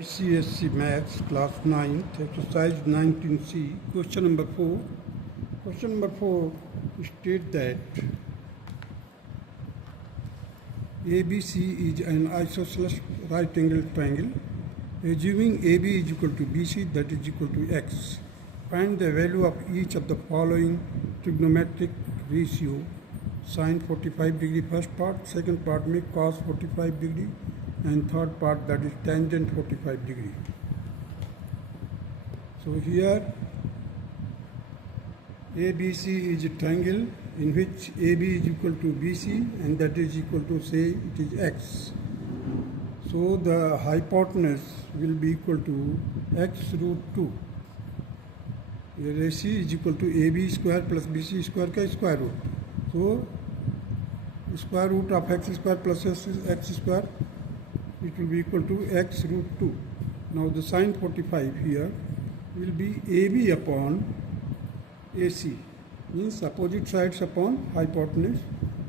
ICSE Maths Class 9th, Exercise 19C, Question number 4. Question number 4 states that ABC is an isosceles right angled triangle. Assuming AB is equal to BC, that is equal to X. Find the value of each of the following trigonometric ratio. Sine 45 degree first part, second part make cos 45 degree, and third part that is tangent 45 degree. So here ABC is a triangle in which AB is equal to BC and that is equal to, say, it is X. So the hypotenuse will be equal to X root 2. Here AC is equal to AB square plus BC square ka square root. So square root of X square plus X square, it will be equal to X root 2. Now the sine 45 here will be AB upon AC, means opposite sides upon hypotenuse.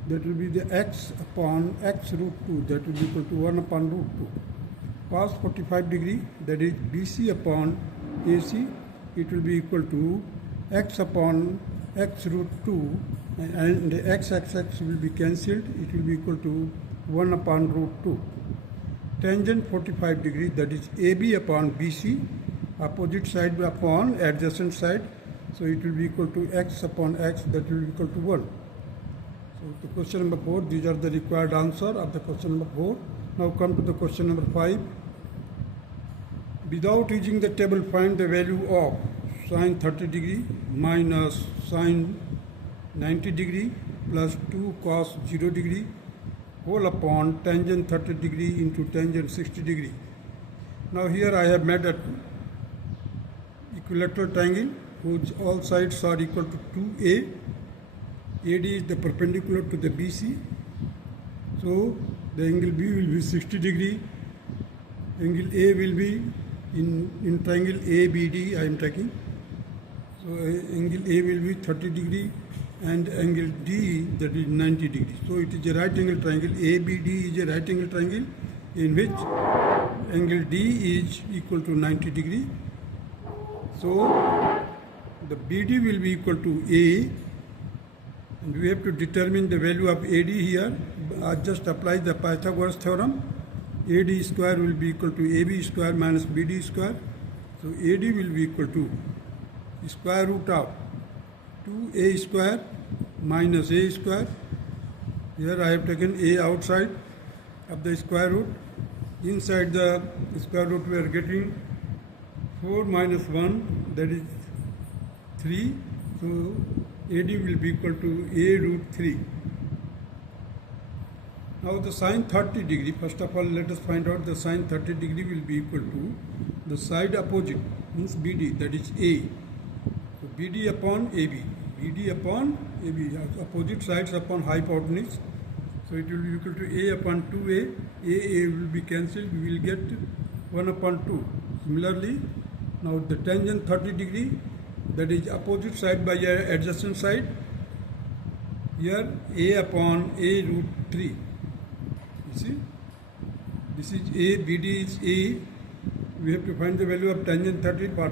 That will be the X upon X root 2, that will be equal to 1 upon root 2. Cos 45 degree, that is BC upon AC, it will be equal to X upon X root 2, and the X will be cancelled, it will be equal to 1 upon root 2. Tangent 45 degree, that is AB upon BC, opposite side upon adjacent side, so it will be equal to X upon X, that will be equal to 1. So the question number 4, these are the required answer of the question number 4. Now come to the question number 5. Without using the table, find the value of sine 30 degree minus sine 90 degree plus 2 cos 0 degree whole upon tangent 30 degree into tangent 60 degree. Now here I have made an equilateral triangle whose all sides are equal to 2A. AD is the perpendicular to the BC. So the angle B will be 60 degree. Angle A will be in triangle ABD I am taking. So angle A will be 30 degree and angle D, that is 90 degree. So it is a right angle triangle. ABD is a right angle triangle in which angle D is equal to 90 degree. So the BD will be equal to A, and we have to determine the value of AD here. I just apply the Pythagoras theorem. AD square will be equal to AB square minus BD square. So AD will be equal to square root of 2A square minus A square. Here I have taken A outside of the square root. Inside the square root we are getting 4 minus 1, that is 3. So AD will be equal to A root 3. Now the sine 30 degree, first of all let us find out the sine 30 degree will be equal to the side opposite, means BD, that is A. So BD upon AB, BD upon AB, opposite sides upon hypotenuse. So it will be equal to A upon 2A, A will be cancelled, we will get 1 upon 2. Similarly, now the tangent 30 degree, that is opposite side by adjacent side, here A upon A root 3. You see, this is A, BD is A. We have to find the value of tangent 30 for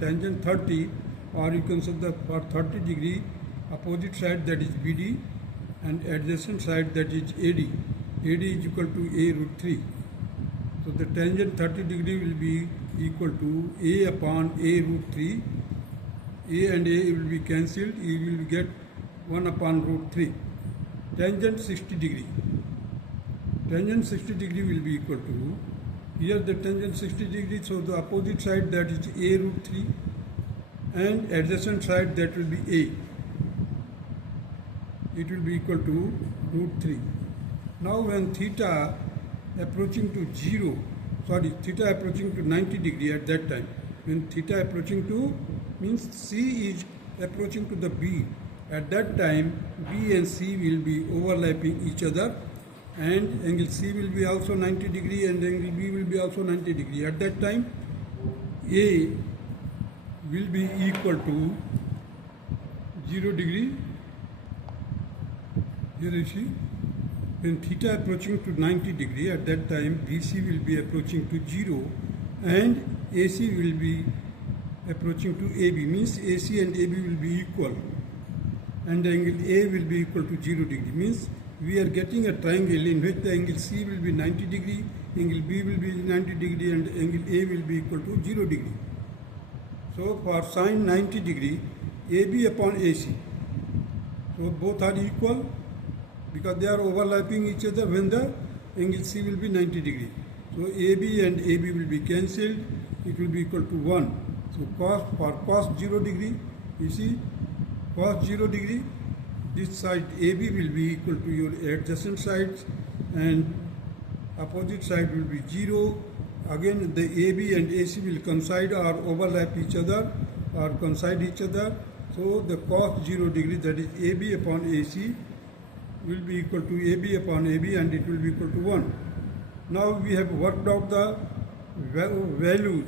tangent 30, or you can say the for 30 degree opposite side, that is BD, and adjacent side, that is AD. AD is equal to A root 3. So the tangent 30 degree will be equal to A upon A root 3. A and A will be cancelled, you will get 1 upon root 3. Tangent 60 degree. Tangent 60 degree will be equal to, here the tangent 60 degree, so the opposite side, that is A root 3, and adjacent side, that will be A. It will be equal to root 3. Now when theta approaching to 0, theta approaching to 90 degree at that time, when theta approaching to, means C is approaching to the B, at that time B and C will be overlapping each other, and angle C will be also 90 degree and angle B will be also 90 degree. At that time A will be equal to 0 degree. Here you see, when theta approaching to 90 degree, at that time BC will be approaching to 0 and AC will be approaching to AB, means AC and AB will be equal, and angle A will be equal to 0 degree, means we are getting a triangle in which the angle C will be 90 degree, angle B will be 90 degree, and angle A will be equal to 0 degree. So for sine 90 degree, AB upon AC, so both are equal because they are overlapping each other when the angle C will be 90 degree. So AB and AB will be cancelled, it will be equal to 1. So for cos 0 degree, you see cos 0 degree, this side AB will be equal to your adjacent sides and opposite side will be 0. Again the AB and AC will coincide or overlap each other or coincide each other. So the cos 0 degree, that is AB upon AC, will be equal to AB upon AB and it will be equal to 1. Now we have worked out the values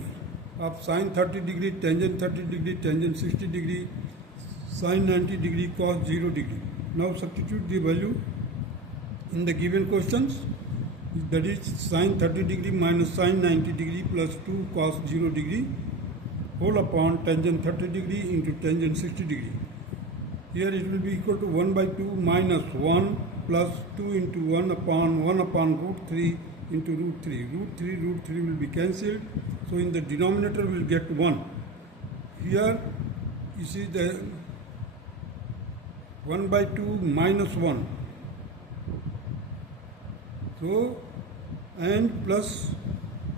of sine 30 degree, tangent 30 degree, tangent 60 degree, sine 90 degree, cos 0 degree. Now substitute the value in the given questions, that is sine 30 degree minus sine 90 degree plus 2 cos 0 degree whole upon tangent 30 degree into tangent 60 degree. Here it will be equal to 1 by 2 minus 1 plus 2 into 1 upon root 3 into root 3. Root 3 will be cancelled. So in the denominator we will get 1. Here you see the 1 by 2 minus 1. So and plus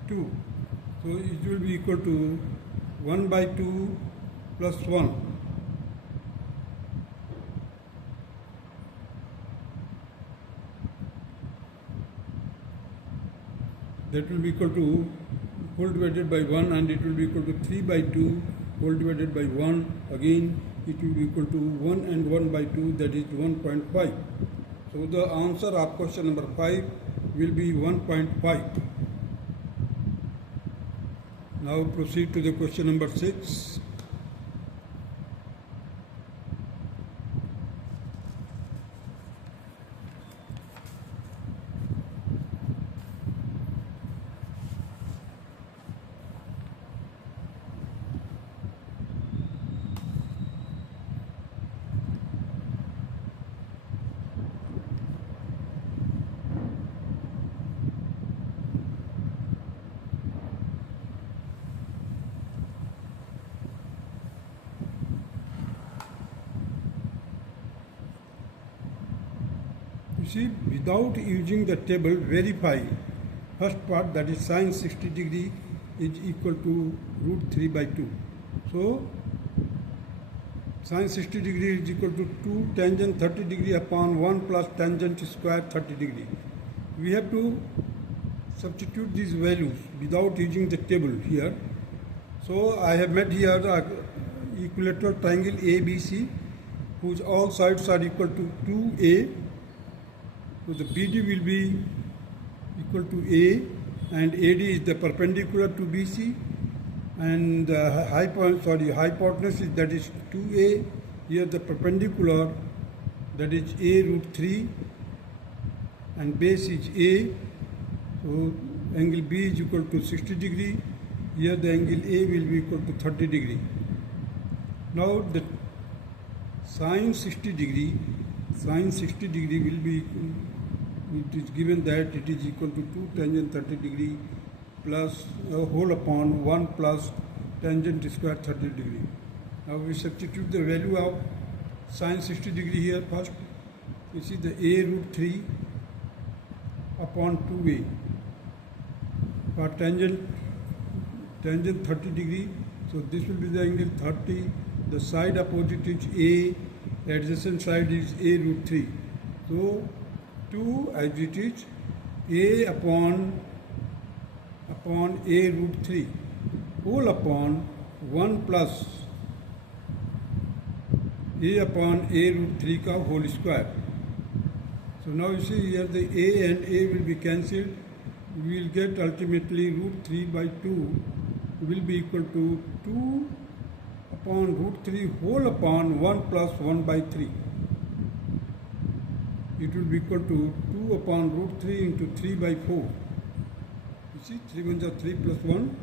2. So it will be equal to 1 by 2 plus 1. That will be equal to whole divided by 1, and it will be equal to 3 by 2 whole divided by 1. Again it will be equal to 1 and 1 by 2, that is 1.5. So the answer of question number 5 will be 1.5. Now proceed to the question number 6. You see, without using the table, verify first part, that is sine 60 degree is equal to root 3 by 2. So sine 60 degree is equal to 2 tangent 30 degree upon 1 plus tangent square 30 degree. We have to substitute these values without using the table here. So I have made here the equilateral triangle ABC, whose all sides are equal to 2A. So the BD will be equal to A, and AD is the perpendicular to BC, and the hypotenuse is, that is 2A. Here the perpendicular, that is A root 3, and base is A. So angle B is equal to 60 degree. Here the angle A will be equal to 30 degree. Now the sine 60 degree will be equal, it is given that it is equal to 2 tangent 30 degree plus whole upon 1 plus tangent square 30 degree. Now we substitute the value of sine 60 degree here first. You see the A root 3 upon 2A. For tangent 30 degree, so this will be the angle 30. The side opposite is A, adjacent side is A root 3. So 2 as it is, A upon A root 3 whole upon 1 plus A upon A root 3 ka whole square. So now you see here the A and A will be cancelled. We will get ultimately root 3 by 2 will be equal to 2 upon root 3 whole upon 1 plus 1 by 3. It will be equal to 2 upon root 3 into 3 by 4. You see, 3 1 is 3 plus 1,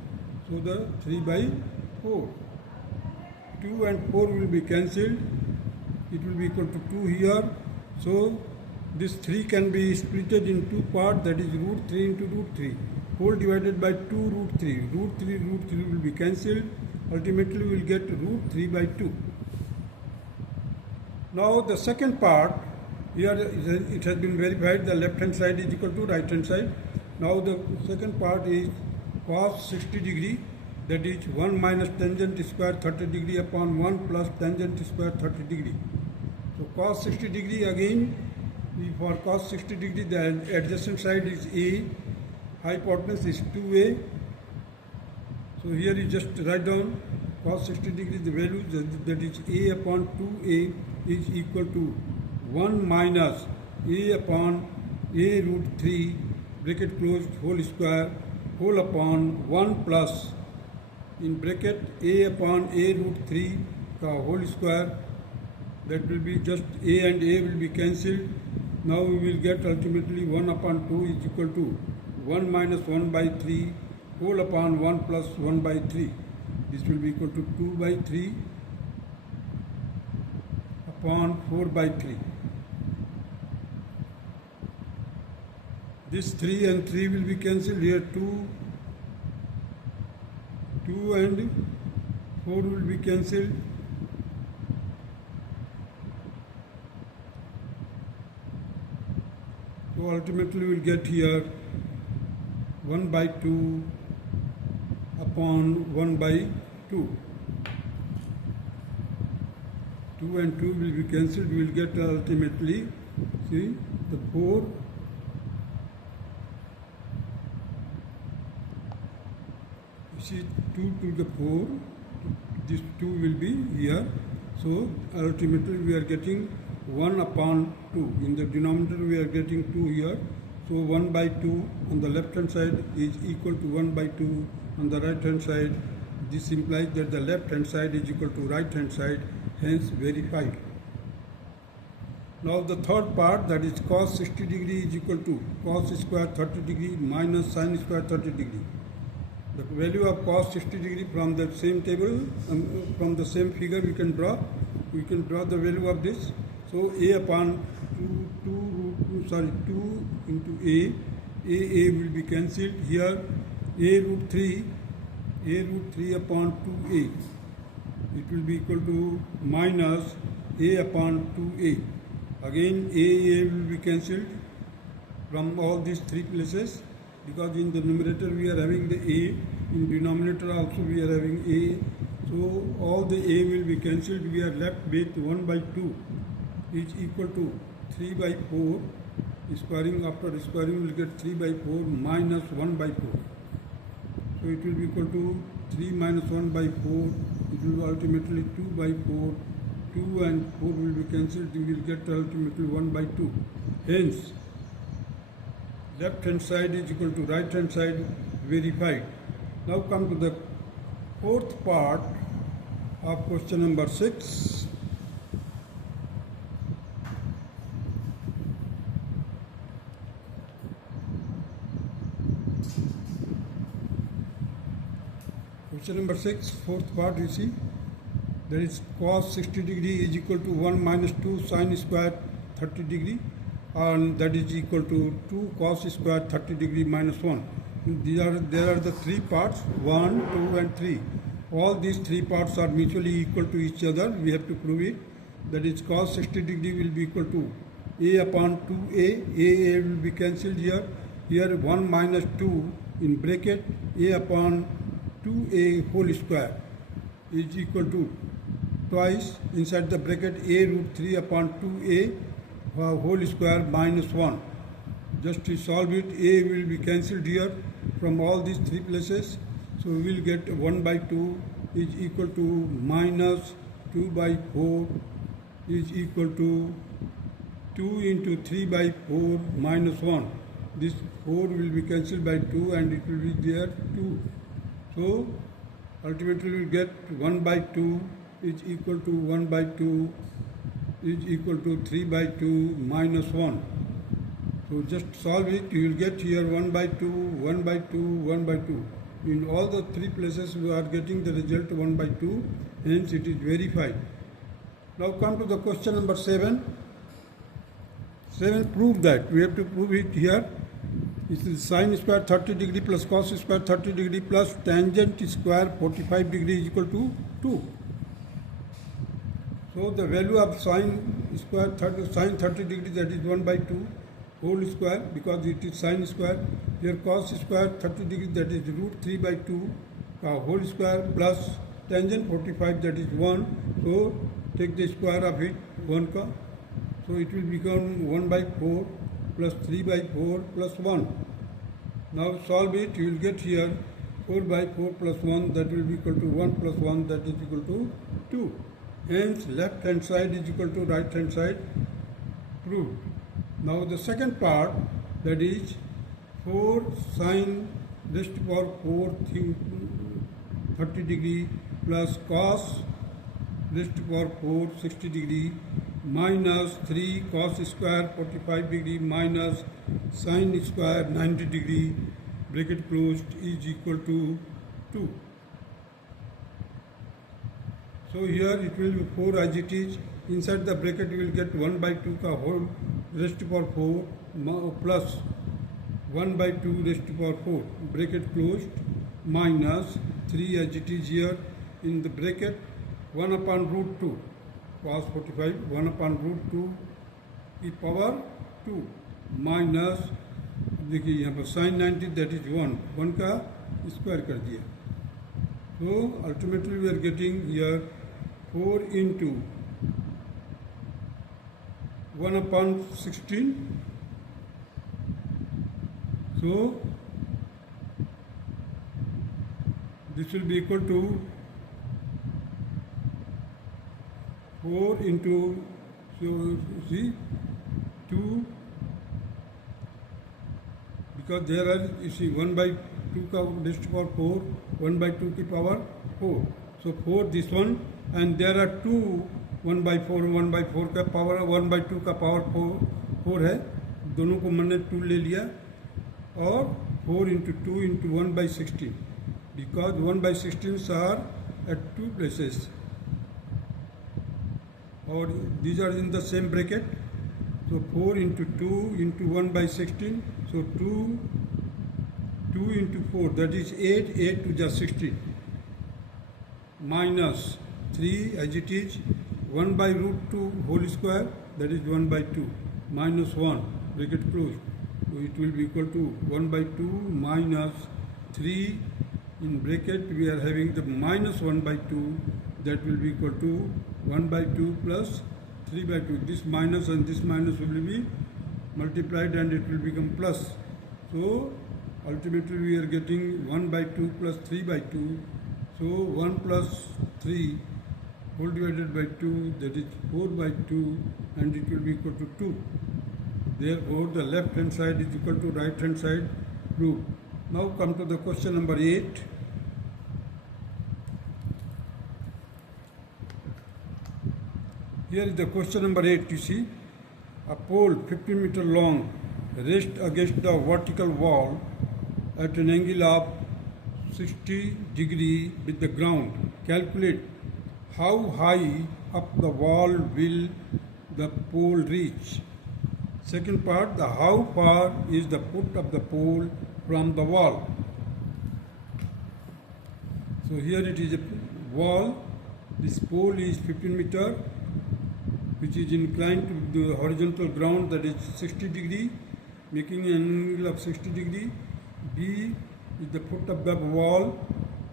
So the 3 by 4. 2 and 4 will be cancelled. It will be equal to 2 here. So this 3 can be splitted in two parts, that is root 3 into root 3. Whole divided by 2 root 3. Root 3 will be cancelled. Ultimately we will get root 3 by 2. Now the second part, here it has been verified the left hand side is equal to right hand side. Now the second part is cos 60 degree, that is 1 minus tangent square 30 degree upon 1 plus tangent square 30 degree. So cos 60 degree, again for cos 60 degree the adjacent side is A, hypotenuse is 2A. So here you just write down cos 60 degree, the value that is A upon 2A is equal to 1 minus A upon A root 3 bracket closed whole square whole upon 1 plus in bracket A upon A root 3 ka whole square, that will be just A and A will be cancelled. Now we will get ultimately 1 upon 2 is equal to 1 minus 1 by 3 whole upon 1 plus 1 by 3. This will be equal to 2 by 3 upon 4 by 3. This 3 and 3 will be cancelled here. 2 and 4 will be cancelled. So ultimately we will get here 1 by 2 upon 1 by 2. 2 and 2 will be cancelled. We will get ultimately, see, the 4. You see 2 to the 4, this 2 will be here. So ultimately we are getting 1 upon 2. In the denominator we are getting 2 here. So 1 by 2 on the left hand side is equal to 1 by 2 on the right hand side. This implies that the left hand side is equal to right hand side, hence verified. Now the third part, that is cos 60 degree is equal to cos square 30 degree minus sin square 30 degree. The value of cos 60 degree from the same table, from the same figure we can draw. We can draw the value of this. So A upon 2 into A will be cancelled here. A root 3 upon 2A. It will be equal to minus A upon 2A. Again A will be cancelled from all these three places, because in the numerator we are having the A, in denominator also we are having A. So all the A will be cancelled. We are left with 1 by 2 is equal to 3 by 4. Squaring, after squaring we will get 3 by 4 minus 1 by 4. So it will be equal to 3 minus 1 by 4. It will be ultimately 2 by 4. 2 and 4 will be cancelled. We will get ultimately 1 by 2. Hence, left hand side is equal to right hand side, verified. Now come to the fourth part of question number 6. Question number 6, fourth part, you see, that is cos 60 degree is equal to 1 minus 2 sin square 30 degree, and that is equal to 2 cos square 30 degree minus 1. There are the three parts, 1, 2 and 3. All these three parts are mutually equal to each other. We have to prove it. That is cos 60 degree will be equal to A upon 2A. A will be cancelled here. Here 1 minus 2 in bracket A upon 2A whole square is equal to twice inside the bracket A root 3 upon 2A whole square minus 1. Just to solve it, A will be cancelled here from all these three places. So we will get 1 by 2 is equal to minus 2 by 4 is equal to 2 into 3 by 4 minus 1. This 4 will be cancelled by 2 and it will be there 2. So ultimately we will get 1 by 2 is equal to 1 by 2 is equal to 3 by 2 minus 1. So just solve it. You will get here 1 by 2, 1 by 2, 1 by 2. In all the three places we are getting the result 1 by 2, hence it is verified. Now come to the question number 7. 7, prove that. We have to prove it here. It is sine square 30 degree plus cos square 30 degree plus tangent square 45 degree is equal to 2. So the value of sine 30 degree, that is 1 by 2 whole square, because it is sine square. Here cos square 30 degree, that is root 3 by 2 whole square, plus tangent 45, that is 1. So take the square of it, 1 ka. So it will become 1 by 4 plus 3 by 4 plus 1. Now solve it, you will get here 4 by 4 plus 1, that will be equal to 1 plus 1, that is equal to 2. Hence left hand side is equal to right hand side, proved. Now the second part, that is 4 sine raised to power 4 30 degree plus cos raised to power 4 60 degree minus 3 cos square 45 degree minus sine square 90 degree bracket closed is equal to 2. So here it will be 4 as it is. Inside the bracket you will get 1 by 2 ka whole raised to power 4 plus 1 by 2 raised to power 4 bracket closed minus 3 as it is here in the bracket 1 upon root 2 cos 45 1 upon root 2 की power 2 minus देखिए यहाँ पर sin 90 that is 1 का square कर दिया. So ultimately we are getting here 4 into 1 upon 16. So this will be equal to 4 into, so see 2, because there are, you see 1 by 2 ka raised to power 4, 1 by 2 की power 4. So 4 this one, and there are 2 1 by 4 का power 1 by 2 का power 4 है, दोनों को मैंने 2 ले लिया, और 4 into 2 into 1 by 16, because 1 by 16s are at 2 places, or these are in the same bracket. So 4 into 2 into 1 by 16, so 2 into 4, that is 8 to just 16, minus 3 as it is, 1 by root 2 whole square, that is 1 by 2, minus 1 bracket closed. So it will be equal to 1 by 2 minus 3 in bracket we are having the minus 1 by 2, that will be equal to 1 by 2 plus 3 by 2. This minus and this minus will be multiplied and it will become plus. So ultimately we are getting 1 by 2 plus 3 by 2. So 1 plus 3 whole divided by 2, that is 4 by 2, and it will be equal to 2. Therefore the left hand side is equal to right hand side, proved. Now come to the question number 8. Here is the question number 8, you see. A pole 15 meter long rests against the vertical wall at an angle of 60 degree with the ground. Calculate how high up the wall will the pole reach. Second part, the how far is the foot of the pole from the wall. So here it is a wall. This pole is 15 meter, which is inclined to the horizontal ground, that is 60 degree, making an angle of 60 degree. B is the foot of the wall.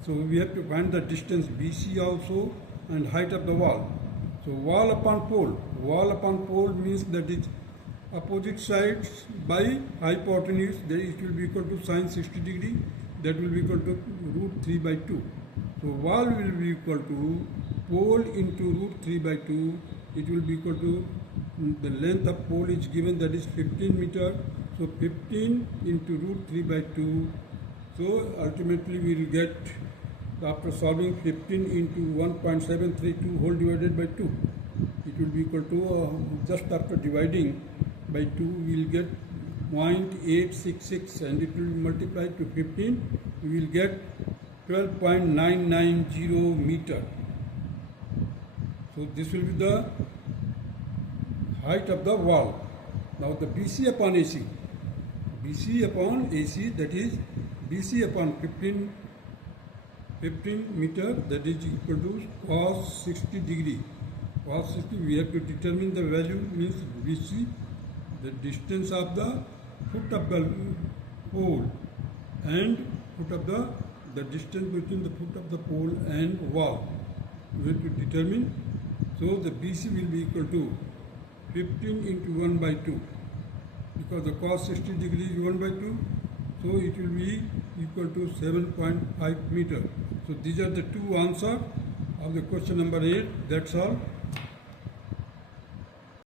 So we have to find the distance BC also and height of the wall. So wall upon pole. Wall upon pole means that is opposite sides by hypotenuse, then it will be equal to sine 60 degree, that will be equal to root 3 by 2. So wall will be equal to pole into root 3 by 2, it will be equal to the length of pole is given, that is 15 meter, so 15 into root 3 by 2. So ultimately we will get, after solving 15 into 1.732 whole divided by 2, it will be equal to, just after dividing by 2 we will get 0.866, and it will be multiplied to 15, we will get 12.990 meter. So this will be the height of the wall. Now the BC upon AC, that is BC upon 15 meter, that is equal to cos 60 degree. Cos 60, we have to determine the value, means BC, the distance of the foot of the pole and foot of the distance between the foot of the pole and wall. We have to determine. So the BC will be equal to 15 into 1 by 2, because the cos 60 degree is 1 by 2, so it will be equal to 7.5 meter. So these are the two answers of the question number 8. That's all.